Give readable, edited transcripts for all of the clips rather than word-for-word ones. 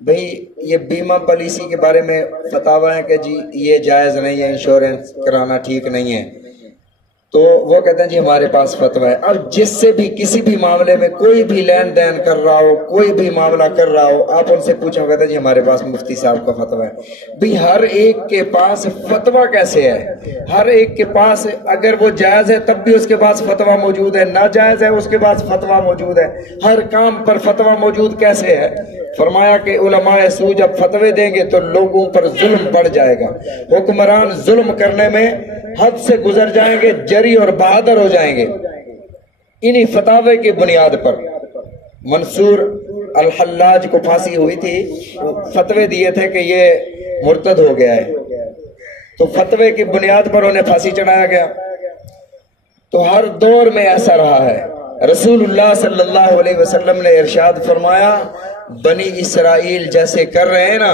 بھئی یہ بیمہ پالیسی کے بارے میں فتاوی ہے کہ جی یہ جائز نہیں ہے، انشورنس کرانا ٹھیک نہیں ہے، تو وہ کہتے ہیں جی ہمارے پاس فتویٰ ہے۔ اور جس سے بھی کسی بھی معاملے میں کوئی بھی لین دین کر رہا ہو، کوئی بھی معاملہ کر رہا ہو، آپ ان سے پوچھیں، کہتے ہیں جی ہمارے پاس مفتی صاحب کا فتویٰ ہے۔ بھی ہر ایک کے پاس فتویٰ کیسے ہے؟ ہر ایک کے پاس اگر وہ جائز ہے تب بھی اس کے پاس فتویٰ موجود ہے، ناجائز ہے اس کے پاس فتویٰ موجود ہے، ہر کام پر فتویٰ موجود کیسے ہے؟ فرمایا کہ علماء سو جب فتوے دیں گے تو لوگوں پر ظلم بڑھ جائے گا، حکمران ظلم کرنے میں حد سے گزر جائیں گے، جری اور بہادر ہو جائیں گے۔ انہی فتاوے کی بنیاد پر منصور الحلاج کو پھانسی ہوئی تھی، فتوے دیے تھے کہ یہ مرتد ہو گیا ہے، تو فتوے کی بنیاد پر انہیں پھانسی چڑھایا گیا۔ تو ہر دور میں ایسا رہا ہے۔ رسول اللہ صلی اللہ علیہ وسلم نے ارشاد فرمایا، بنی اسرائیل جیسے کر رہے ہیں نا،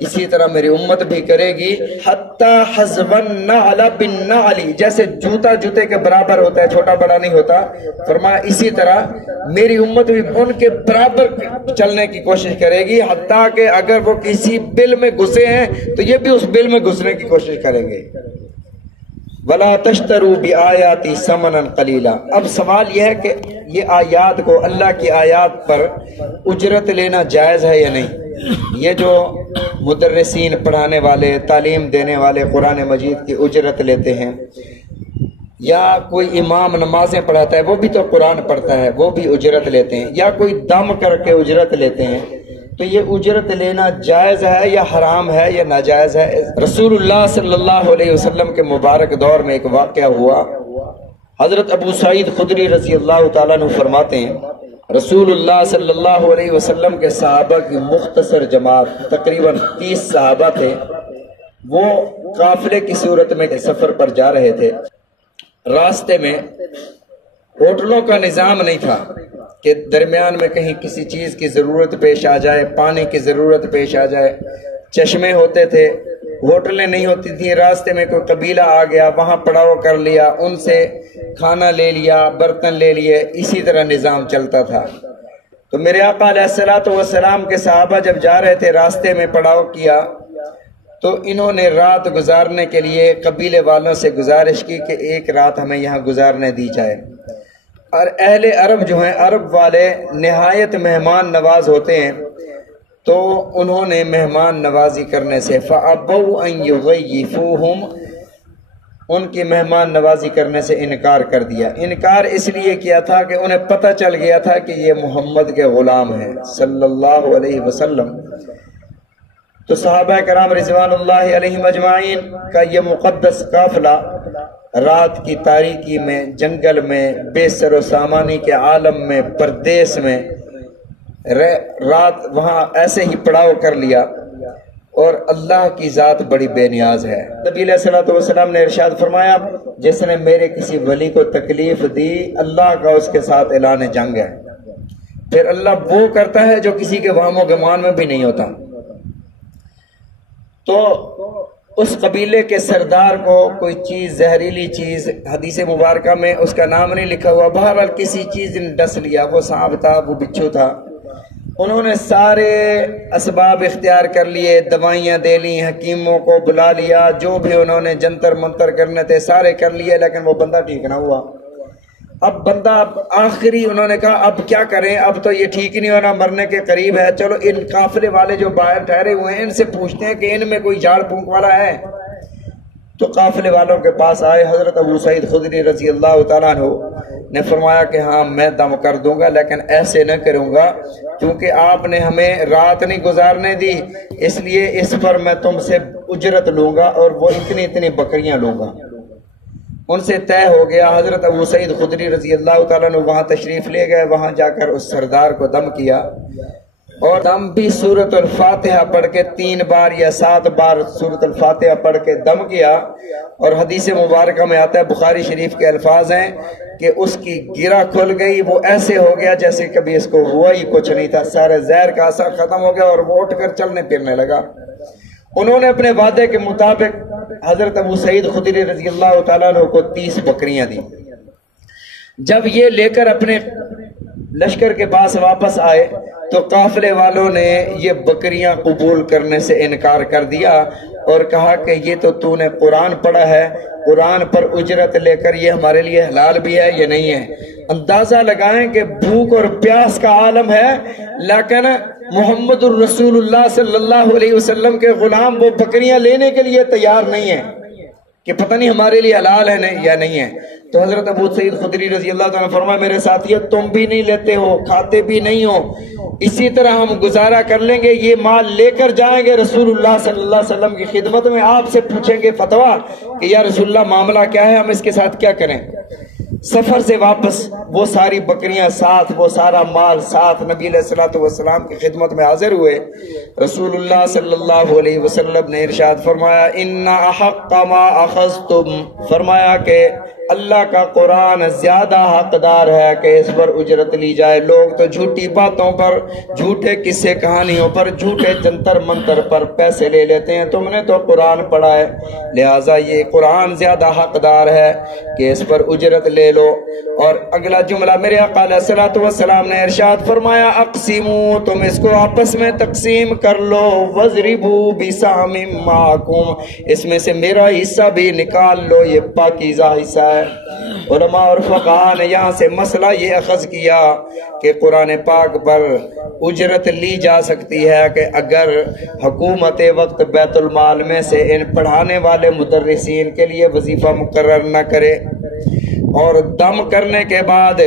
اسی طرح میری امت بھی کرے گی، حتی حذو النعل بالنعل، جیسے جوتا جوتے کے برابر ہوتا ہے، چھوٹا بڑا نہیں ہوتا، فرمایا اسی طرح میری امت بھی ان کے برابر چلنے کی کوشش کرے گی، حتیٰ کہ اگر وہ کسی بل میں گھسے ہیں تو یہ بھی اس بل میں گھسنے کی کوشش کریں گے۔ وَلَا تَشْتَرُوا بِآيَاتِ ثَمَنًا قَلِيلًا۔ اب سوال یہ ہے کہ یہ آیات کو، اللہ کی آیات پر اجرت لینا جائز ہے یا نہیں؟ یہ جو مدرسین، پڑھانے والے، تعلیم دینے والے قرآن مجید کی اجرت لیتے ہیں، یا کوئی امام نمازیں پڑھاتا ہے وہ بھی تو قرآن پڑھتا ہے، وہ بھی اجرت لیتے ہیں، یا کوئی دم کر کے اجرت لیتے ہیں، تو یہ اجرت لینا جائز ہے یا حرام ہے یا ناجائز ہے؟ رسول اللہ صلی اللہ علیہ وسلم کے مبارک دور میں ایک واقعہ ہوا۔ حضرت ابو سعید خدری رضی اللہ تعالیٰ عنہ فرماتے ہیں، رسول اللہ صلی اللہ علیہ وسلم کے صحابہ کی مختصر جماعت، تقریباً 30 صحابہ تھے، وہ قافلے کی صورت میں سفر پر جا رہے تھے۔ راستے میں ہوٹلوں کا نظام نہیں تھا کہ درمیان میں کہیں کسی چیز کی ضرورت پیش آ جائے، پانی کی ضرورت پیش آ جائے، چشمے ہوتے تھے، ہوٹلیں نہیں ہوتی تھیں، راستے میں کوئی قبیلہ آ گیا، وہاں پڑاؤ کر لیا، ان سے کھانا لے لیا، برتن لے لیے، اسی طرح نظام چلتا تھا۔ تو میرے آقا علیہ الصلوۃ والسلام کے صحابہ جب جا رہے تھے، راستے میں پڑاؤ کیا، تو انہوں نے رات گزارنے کے لیے قبیلے والوں سے گزارش کی کہ ایک رات ہمیں یہاں گزارنے دی جائے۔ اور اہل عرب جو ہیں، عرب والے نہایت مہمان نواز ہوتے ہیں، تو انہوں نے مہمان نوازی کرنے سے فَأَبَوْا أَن يُضَيِّفُوهُمْ، ان کی مہمان نوازی کرنے سے انکار کر دیا۔ انکار اس لیے کیا تھا کہ انہیں پتہ چل گیا تھا کہ یہ محمد کے غلام ہیں صلی اللہ علیہ وسلم۔ تو صحابہ کرام رضوان اللہ علیہم اجمعین کا یہ مقدس قافلہ رات کی تاریکی میں، جنگل میں، بے سر و سامانی کے عالم میں، پردیس میں، رات وہاں ایسے ہی پڑاؤ کر لیا، اور اللہ کی ذات بڑی بے نیاز ہے۔ نبی علیہ الصلوۃ والسلام نے ارشاد فرمایا، جس نے میرے کسی ولی کو تکلیف دی، اللہ کا اس کے ساتھ اعلان جنگ ہے۔ پھر اللہ وہ کرتا ہے جو کسی کے وہم و گمان میں بھی نہیں ہوتا۔ تو اس قبیلے کے سردار کو کوئی چیز، زہریلی چیز، حدیث مبارکہ میں اس کا نام نہیں لکھا ہوا، بہرحال کسی چیز نے ڈس لیا، وہ سانپ تھا، وہ بچھو تھا۔ انہوں نے سارے اسباب اختیار کر لیے، دوائیاں دے لی، حکیموں کو بلا لیا، جو بھی انہوں نے جنتر منتر کرنے تھے سارے کر لیے، لیکن وہ بندہ ٹھیک نہ ہوا۔ اب بندہ آخری انہوں نے کہا اب کیا کریں، اب تو یہ ٹھیک نہیں ہونا، مرنے کے قریب ہے، چلو ان قافلے والے جو باہر ٹھہرے ہوئے ہیں ان سے پوچھتے ہیں کہ ان میں کوئی جھاڑ پھونک والا ہے۔ تو قافلے والوں کے پاس آئے، حضرت ابو سعید خدری رضی اللہ تعالیٰ عنہ نے فرمایا کہ ہاں میں دم کر دوں گا، لیکن ایسے نہ کروں گا، کیونکہ آپ نے ہمیں رات نہیں گزارنے دی، اس لیے اس پر میں تم سے اجرت لوں گا، اور وہ اتنی بکریاں لوں گا۔ ان سے طے ہو گیا۔ حضرت ابو سعید خدری رضی اللہ تعالیٰ نے وہاں تشریف لے گئے، وہاں جا کر اس سردار کو دم کیا، اور دم بھی سورۃ الفاتحہ پڑھ کے 3 بار یا 7 بار سورۃ الفاتحہ پڑھ کے دم کیا۔ اور حدیث مبارکہ میں آتا ہے، بخاری شریف کے الفاظ ہیں کہ اس کی گرہ کھل گئی، وہ ایسے ہو گیا جیسے کبھی اس کو ہوا ہی کچھ نہیں تھا، سارے زہر کا اثر ختم ہو گیا، اور وہ اٹھ کر چلنے پھرنے لگا۔ انہوں نے اپنے وعدے کے مطابق حضرت ابو سعید خدری رضی اللہ تعالیٰ عنہ کو 30 بکریاں دی۔ جب یہ لے کر اپنے لشکر کے پاس واپس آئے تو قافلے والوں نے یہ بکریاں قبول کرنے سے انکار کر دیا اور کہا کہ یہ تو نے قرآن پڑھا ہے، قرآن پر اجرت لے کر یہ ہمارے لیے حلال بھی ہے یہ نہیں ہے۔ اندازہ لگائیں کہ بھوک اور پیاس کا عالم ہے، لیکن محمد الرسول اللہ صلی اللہ علیہ وسلم کے غلام وہ بکریاں لینے کے لیے تیار نہیں ہیں کہ پتہ نہیں ہمارے لیے حلال ہے یا نہیں ہے۔ تو حضرت ابو سعید خدری رضی اللہ تعالیٰ فرمایا میرے ساتھیو تم بھی نہیں لیتے ہو، کھاتے بھی نہیں ہو، اسی طرح ہم گزارا کر لیں گے، یہ مال لے کر جائیں گے رسول اللہ صلی اللہ علیہ وسلم کی خدمت میں، آپ سے پوچھیں گے فتویٰ کہ یا رسول اللہ معاملہ کیا ہے، ہم اس کے ساتھ کیا کریں۔ سفر سے واپس وہ ساری بکریاں ساتھ، وہ سارا مال ساتھ نبی علیہ الصلوۃ والسلام کی خدمت میں حاضر ہوئے۔ رسول اللہ صلی اللہ علیہ وسلم نے ارشاد فرمایا ان احق ما اخذتم، فرمایا کہ اللہ کا قرآن زیادہ حقدار ہے کہ اس پر اجرت لی جائے۔ لوگ تو جھوٹی باتوں پر، جھوٹے قصے کہانیوں پر، جھوٹے جنتر منتر پر پیسے لے لیتے ہیں، تم نے تو قرآن پڑھا ہے، لہٰذا یہ قرآن زیادہ حقدار ہے کہ اس پر اجرت لے لو۔ اور اگلا جملہ میرے آقا علیہ الصلوۃ والسلام نے ارشاد فرمایا اقسموا، تم اس کو آپس میں تقسیم کر لو، وَاضْرِبُوا بِسَهْمٍ مَّعَكُمْ، اس میں سے میرا حصہ بھی نکال لو، یہ پاکیزہ حصہ ہے۔ علماء اور فقہاء نے یہاں سے مسئلہ یہ اخذ کیا کہ قرآن پاک پر اجرت لی جا سکتی ہے کہ اگر حکومت وقت بیت المال میں سے ان پڑھانے والے مدرسین کے لیے وظیفہ مقرر نہ کرے، اور دم کرنے کے بعد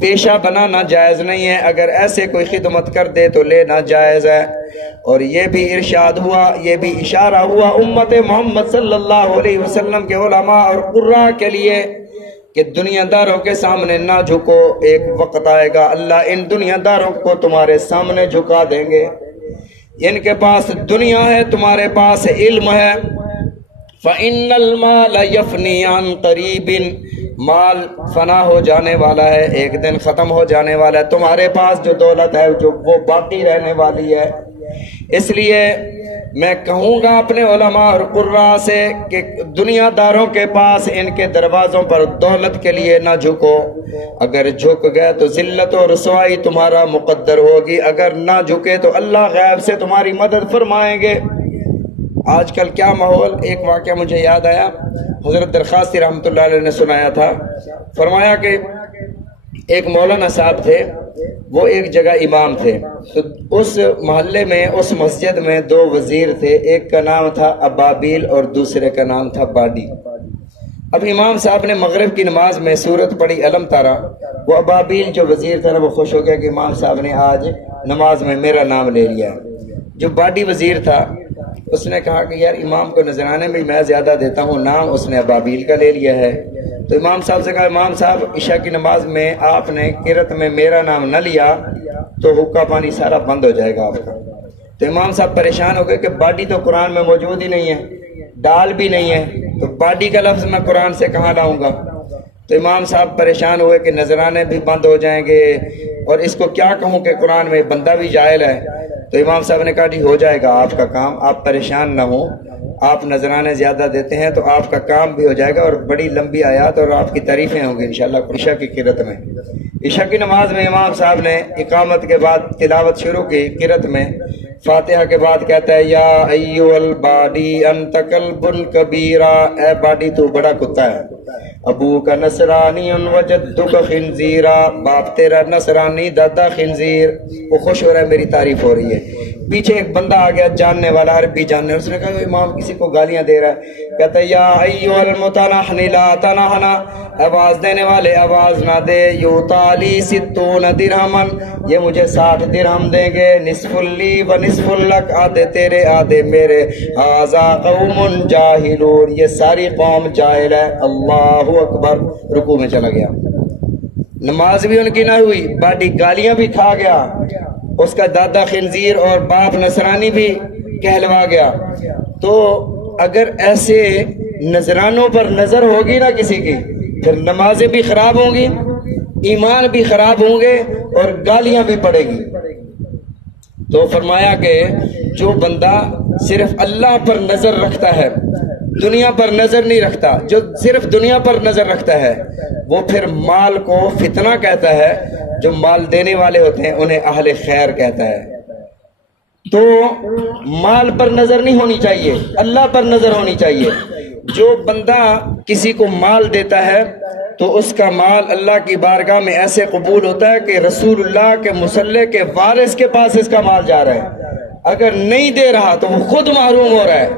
پیشہ بنانا جائز نہیں ہے، اگر ایسے کوئی خدمت کر دے تو لینا جائز ہے۔ اور یہ بھی ارشاد ہوا، یہ بھی اشارہ ہوا امت محمد صلی اللہ علیہ وسلم کے علماء اور قراء کے لیے کہ دنیا داروں کے سامنے نہ جھکو، ایک وقت آئے گا اللہ ان دنیا داروں کو تمہارے سامنے جھکا دیں گے۔ ان کے پاس دنیا ہے، تمہارے پاس علم ہے۔ فَإِنَّ الْمَالَ يَفْنِي عَنْ قَرِيبٍ، مال فنا ہو جانے والا ہے، ایک دن ختم ہو جانے والا ہے، تمہارے پاس جو دولت ہے جو وہ باقی رہنے والی ہے۔ اس لیے میں کہوں گا اپنے علماء اور قراء سے کہ دنیا داروں کے پاس ان کے دروازوں پر دولت کے لیے نہ جھکو، اگر جھک گئے تو ذلت و رسوائی تمہارا مقدر ہوگی، اگر نہ جھکے تو اللہ غیب سے تمہاری مدد فرمائیں گے۔ آج کل کیا ماحول، ایک واقعہ مجھے یاد آیا، حضرت درخواستی رحمۃ اللہ علیہ نے سنایا تھا، فرمایا کہ ایک مولانا صاحب تھے، وہ ایک جگہ امام تھے، تو اس محلے میں، اس مسجد میں دو وزیر تھے، ایک کا نام تھا ابابیل اور دوسرے کا نام تھا باڈی۔ اب امام صاحب نے مغرب کی نماز میں سورت پڑھی علم تارا، وہ ابابیل جو وزیر تھا نا وہ خوش ہو گیا کہ امام صاحب نے آج نماز میں میرا نام لے لیا۔ جو باڈی وزیر تھا اس نے کہا کہ یار امام کو نذرانے میں میں زیادہ دیتا ہوں، نام اس نے ابابیل کا لے لیا ہے۔ تو امام صاحب سے کہا امام صاحب عشاء کی نماز میں آپ نے قرات میں میرا نام نہ لیا تو حقہ پانی سارا بند ہو جائے گا آپ کا۔ تو امام صاحب پریشان ہو گئے کہ باڈی تو قرآن میں موجود ہی نہیں ہے، ڈال بھی نہیں ہے، تو باڈی کا لفظ میں قرآن سے کہاں لاؤں گا؟ تو امام صاحب پریشان ہوئے کہ نذرانے بھی بند ہو جائیں گے اور اس کو کیا کہوں کہ قرآن میں بندہ بھی جائل ہے۔ تو امام صاحب نے کہا جی ہو جائے گا آپ کا کام، آپ پریشان نہ ہوں، آپ نذرانے زیادہ دیتے ہیں تو آپ کا کام بھی ہو جائے گا اور بڑی لمبی آیات اور آپ کی تعریفیں ہوں گی انشاءاللہ عشاء کی قرات میں۔ عشاء کی نماز میں امام صاحب نے اقامت کے بعد تلاوت شروع کی، قرات میں فاتحہ کے بعد کہتا ہے یا ایھا الباڈی انت کلب کبیرہ، اے باڈی تو بڑا کتا ہے، ابو کا نصرانی وجدک خنزیرا، باپ تیرا نصرانی دادا خنزیر۔ وہ خوش ہو رہا ہے، میری تعریف ہو رہی ہے۔ پیچھے ایک بندہ آ گیا جاننے والا، عربی جاننے، اس نے کہا امام کسی کو گالیاں دے رہا ہے، کہتا ہے یا ایھا المتنحن لا تنحنا، آواز دینے والے آواز نہ دے، یؤتی لی 60 درہما، یہ مجھے 60 درہم دیں گے، نصف لی و نصف لک، آدھے تیرے آدھے میرے، ھذا قوم جاہلون، یہ ساری قوم جاہل ہے۔ اللہ اکبر، رکوع میں چلا گیا، نماز بھی ان کی نہ ہوئی، باڈی گالیاں بھی کھا گیا، اس کا دادا خنزیر اور باپ نصرانی بھی کہلوا گیا۔ تو اگر ایسے نذرانوں پر نظر ہوگی نا کسی کی، پھر نمازیں بھی خراب ہوں گی، ایمان بھی خراب ہوں گے اور گالیاں بھی پڑے گی۔ تو فرمایا کہ جو بندہ صرف اللہ پر نظر رکھتا ہے، دنیا پر نظر نہیں رکھتا، جو صرف دنیا پر نظر رکھتا ہے وہ پھر مال کو فتنہ کہتا ہے، جو مال دینے والے ہوتے ہیں انہیں اہل خیر کہتا ہے۔ تو مال پر نظر نہیں ہونی چاہیے، اللہ پر نظر ہونی چاہیے۔ جو بندہ کسی کو مال دیتا ہے تو اس کا مال اللہ کی بارگاہ میں ایسے قبول ہوتا ہے کہ رسول اللہ کے مصلی کے وارث کے پاس اس کا مال جا رہا ہے۔ اگر نہیں دے رہا تو وہ خود محروم ہو رہا ہے۔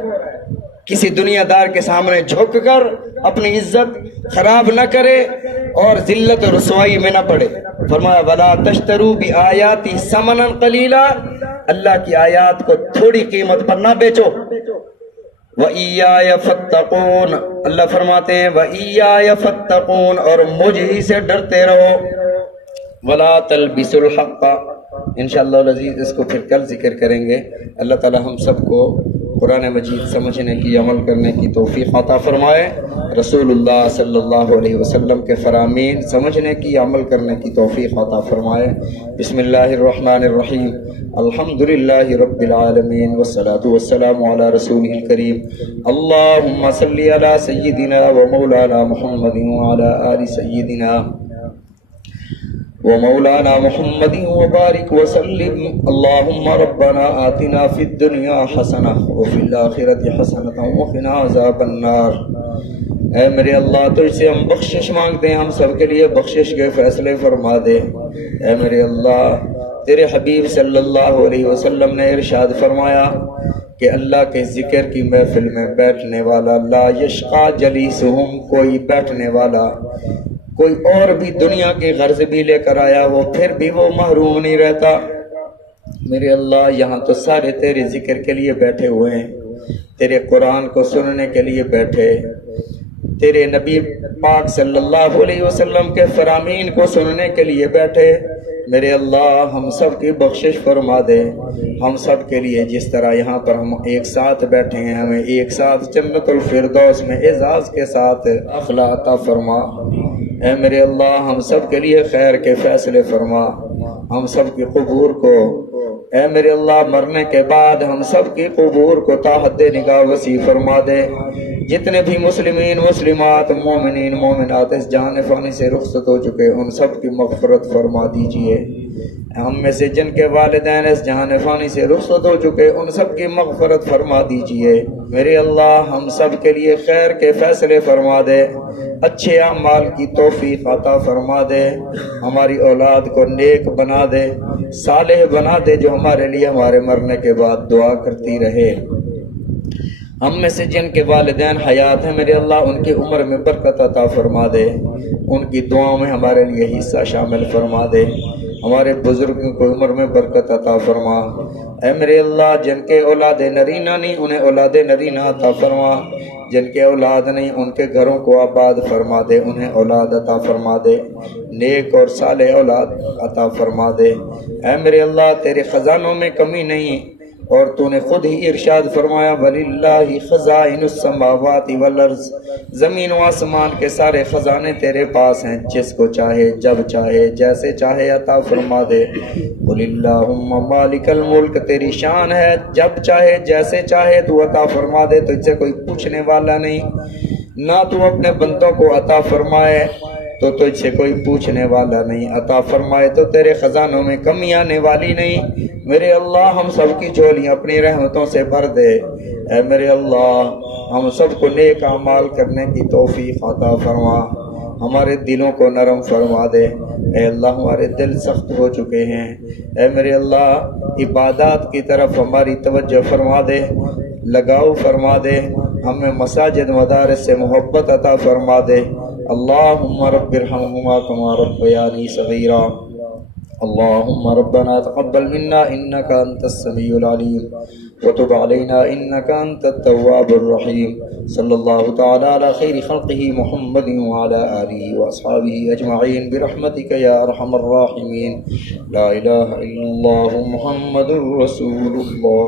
کسی دنیا دار کے سامنے جھک کر اپنی عزت خراب نہ کرے اور ذلت و رسوائی میں نہ پڑے۔ فرمایا وَلَا تَشْتَرُوا بِآيَاتِ ثَمَنًا قَلِيلًا، اللہ کی آیات کو تھوڑی قیمت پر نہ بیچو۔ وَإِيَّايَ فَاتَّقُونَ، اللہ فرماتے ہیں وَإِيَّايَ فَاتَّقُونَ، اور مجھ ہی سے ڈرتے رہو۔ وَلَا تَلْبِسُوا الْحَقَّ، انشاءاللہ العزیز اس کو پھر کل ذکر کریں گے۔ اللہ تعالی ہم سب کو قرآن مجید سمجھنے کی، عمل کرنے کی توفیق عطا فرمائے، رسول اللہ صلی اللہ علیہ وسلم کے فرامین سمجھنے کی، عمل کرنے کی توفیق عطا فرمائے۔ بسم اللہ الرحمن الرحیم، الحمدللہ رب العالمین، والصلاة والسلام علی رسولہ الکریم، اللہم صلی علی سیدنا و مولانا محمد وعلی آل سیدنا ومولانا محمد وبارک وسلم، اللہم ربنا آتنا فی الدنیا حسنہ وفی الآخرۃ حسنۃ وقنا عذاب النار۔ اے میرے اللہ تجھ سے ہم بخشش مانگتے ہیں، ہم سب کے لیے بخشش کے فیصلے فرما دے۔ اے میرے اللہ، تیرے حبیب صلی اللہ علیہ وسلم نے ارشاد فرمایا کہ اللہ کے ذکر کی محفل میں بیٹھنے والا لا یشقا جلیسہم، کوئی بیٹھنے والا کوئی اور بھی دنیا کی غرض بھی لے کر آیا ہو پھر بھی وہ محروم نہیں رہتا۔ میرے اللہ یہاں تو سارے تیرے ذکر کے لیے بیٹھے ہوئے ہیں، تیرے قرآن کو سننے کے لیے بیٹھے، تیرے نبی پاک صلی اللہ علیہ وسلم کے فرامین کو سننے کے لیے بیٹھے۔ میرے اللہ ہم سب کی بخشش فرما دے، ہم سب کے لیے جس طرح یہاں پر ہم ایک ساتھ بیٹھے ہیں ہمیں ایک ساتھ جنت الفردوس میں اعزاز کے ساتھ اخلا عطا فرما۔ اے میرے اللہ ہم سب کے لیے خیر کے فیصلے فرما، ہم سب کی قبور کو، اے میرے اللہ مرنے کے بعد ہم سب کی قبور کو تا حد نگاہ وسیع فرما دے۔ جتنے بھی مسلمین مسلمات مومنین مومنات اس جہان فانی سے رخصت ہو چکے ان سب کی مغفرت فرما دیجئے۔ ہم میں سے جن کے والدین اس جہان فانی سے رخصت ہو چکے ان سب کی مغفرت فرما دیجئے۔ میرے اللہ ہم سب کے لیے خیر کے فیصلے فرما دے، اچھے اعمال کی توفیق عطا فرما دے، ہماری اولاد کو نیک بنا دے، صالح بنا دے، جو ہمارے لیے ہمارے مرنے کے بعد دعا کرتی رہے۔ ہم میں سے جن کے والدین حیات ہیں میرے اللہ ان کی عمر میں برکت عطا فرما دے، ان کی دعاؤں میں ہمارے لیے حصہ شامل فرما دے، ہمارے بزرگوں کو عمر میں برکت عطا فرما۔ اے میرے اللہ جن کے اولاد نرینہ نہیں انہیں اولاد نرینہ عطا فرما، جن کے اولاد نہیں ان کے گھروں کو آباد فرما دے، انہیں اولاد عطا فرما دے، نیک اور صالح اولاد عطا فرما دے۔ اے میرے اللہ تیرے خزانوں میں کمی نہیں، اور تو نے خود ہی ارشاد فرمایا وَلِلَّهِ خَزَائِنُ السَّمَاوَاتِ وَالْأَرْضِ، زمین و آسمان کے سارے خزانے تیرے پاس ہیں، جس کو چاہے جب چاہے جیسے چاہے عطا فرما دے۔ قُلِ اللَّهُمَّ مَالِكَ الْمُلْكِ، تیری شان ہے جب چاہے جیسے چاہے تو عطا فرما دے، تجھ سے کوئی پوچھنے والا نہیں، نہ تو اپنے بندوں کو عطا فرمائے تو تجھ سے کوئی پوچھنے والا نہیں، عطا فرمائے تو تیرے خزانوں میں کمی آنے والی نہیں۔ میرے اللہ ہم سب کی جھولیاں اپنی رحمتوں سے بھر دے۔ اے میرے اللہ ہم سب کو نیک اعمال کرنے کی توفیق عطا فرما، ہمارے دلوں کو نرم فرما دے۔ اے اللہ ہمارے دل سخت ہو چکے ہیں، اے میرے اللہ عبادات کی طرف ہماری توجہ فرما دے، لگاؤ فرما دے، ہمیں مساجد مدارس سے محبت عطا فرما دے۔ اللہم رب ارحمہما کما ربیانی صغیرا، اللہم ربنا تقبل منا انک انت السمیع العلیم وتب علینا انک انت التواب الرحیم۔ صلی اللہ تعالی علی خیر خلقہ محمد وعلی آلہ واصحابہ اجمعین برحمتک یا ارحم الراحمین۔ لا الہ الا اللہ محمد رسول اللہ۔